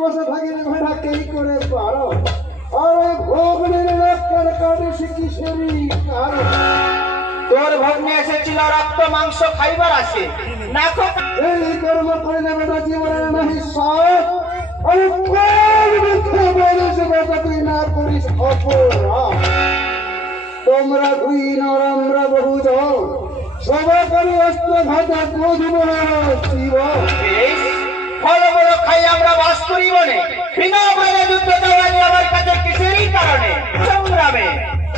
বসে থাকি ঘোড়া কে করে পারো আরে ভগ্নের রক্তের কাটে সে কিসেরই কারণ তোর ভগ্নে এসেছিল রক্ত মাংস খাইবার আসে না এই কর্ম করিলে বেটা জীবনের নাহি সাথ আরে কোন দুঃখে বলিস বেটা তুই না করিস অপরাধ তোমরা দুই নর আমরা বহুজন সবাই করি অস্ত্র ঘাটা ক্রোধ জীবন ফল বড় খাই আমরা বাস করি বনে বিনা বলে যুদ্ধ দেওয়ানি আমার কাছে কিসেরই কারণে সংগ্রামে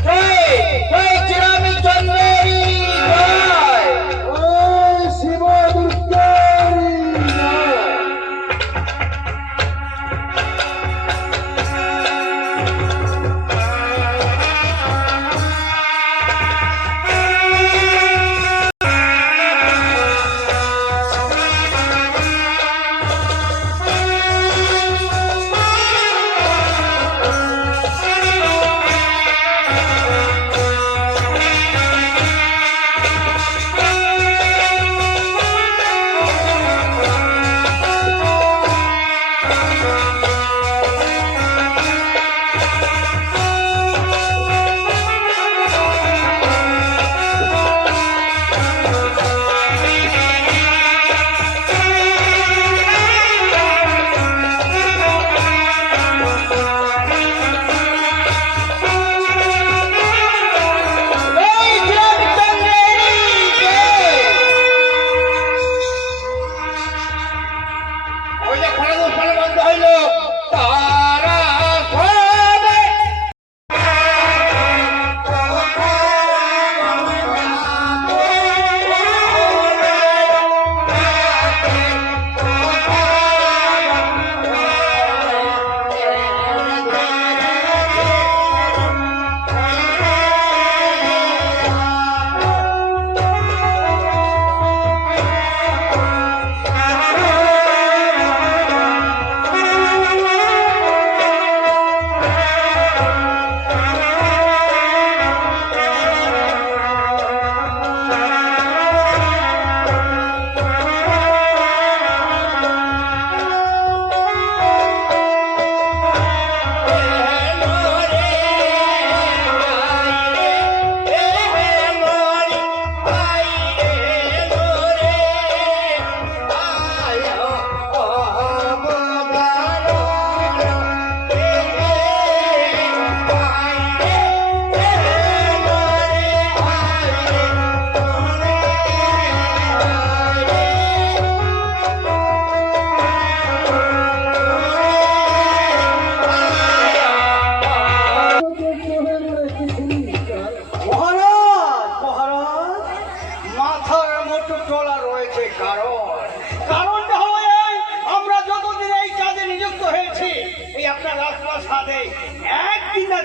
জয় জয় চিরামি চন্দ্রেরই জয় ওই শিব দুর্গেরই জয়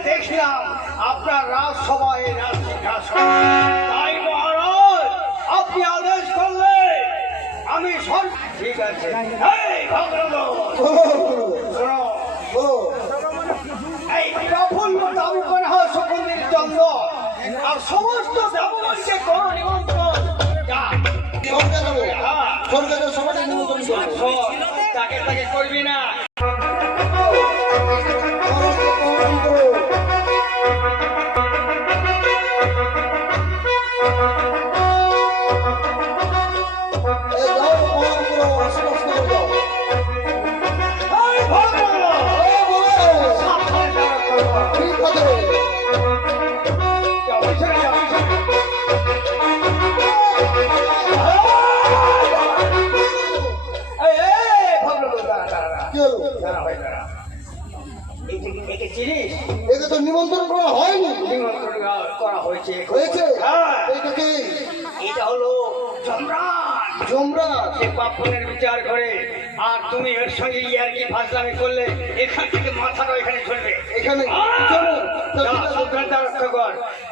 দেখলাম আপনার রাজসভায় তাই মহারাজ আপনি আদেশ করলে আমি সব ঠিক আছে এই প্রফুল্ল দাবি করা হয় শকুন্দির চন্দ্র আর সমস্ত দেবগণকে করো নিমন্ত্রণ তাকে তাকে করবি না নিমন্ত্রণ করা হয়নি নিমন্ত্রণ করা হয়েছে এটা হলো যমরাজ সে পাপনের বিচার করে আর তুমি এর সঙ্গে ইয়ার্কি ফাজলামি করলে এখান থেকে মাথাটা এখানে চলবে এখানে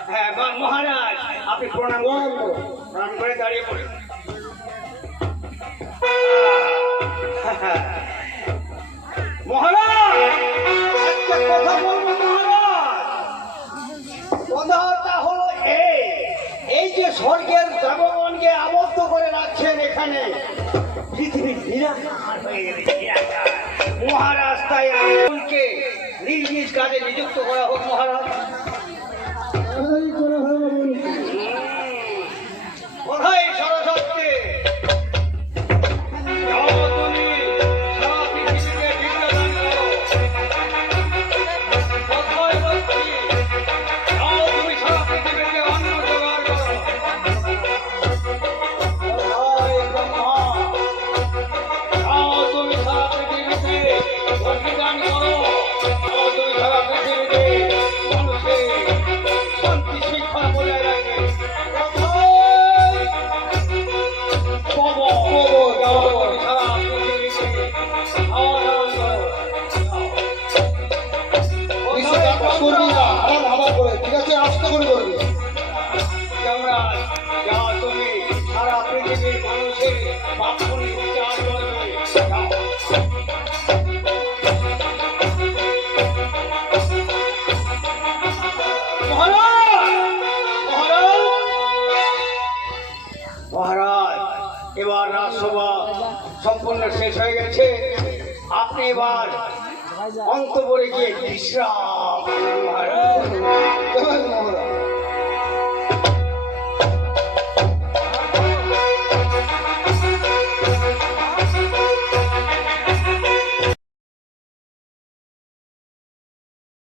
হ্যাঁ মহারাজ আপনি প্রণাম করে দাঁড়িয়ে পড়ুন মহারাজ একটা কথা বলবো মহারাজ স্বর্গের দেবগণকে আবদ্ধ করে রাখছেন এখানে পৃথিবী নিরাকার হয়ে গেছে নিরাকার। মহারাজ তাই আগুনকে নিজ নিজ কাজে নিযুক্ত করা হোক মহারাজ। এই করে হবে বলছি। কোথায় সরস্বতী? যাও তুমি সারা পৃথিবীকে বিদ্যাদান করো। কোথায় লক্ষ্মী? যাও তুমি সারা পৃথিবীকে অন্ন জোগাড় করো। কোথায় ব্রহ্মা? যাও তুমি সারা পৃথিবীতে অগ্নিদান করো। যাও তুমি সারা পৃথিবীতে মানুষের শান্তি শৃঙ্খলা বজায় রাখবে। বেশি বাতাস করবি না, আমার ভাবা করে, ঠিক আছে? আস্তে করে করবি। তুমি সারা পৃথিবীর মানুষের বাক্যনি বিচার করবে। যাও। মহারাজ, এবার রাজসভা সম্পূর্ণ শেষ হয়ে গেছে। আপনি এবার অন্তপুরে গিয়ে বিশ্রাম করুন, মহারাজ।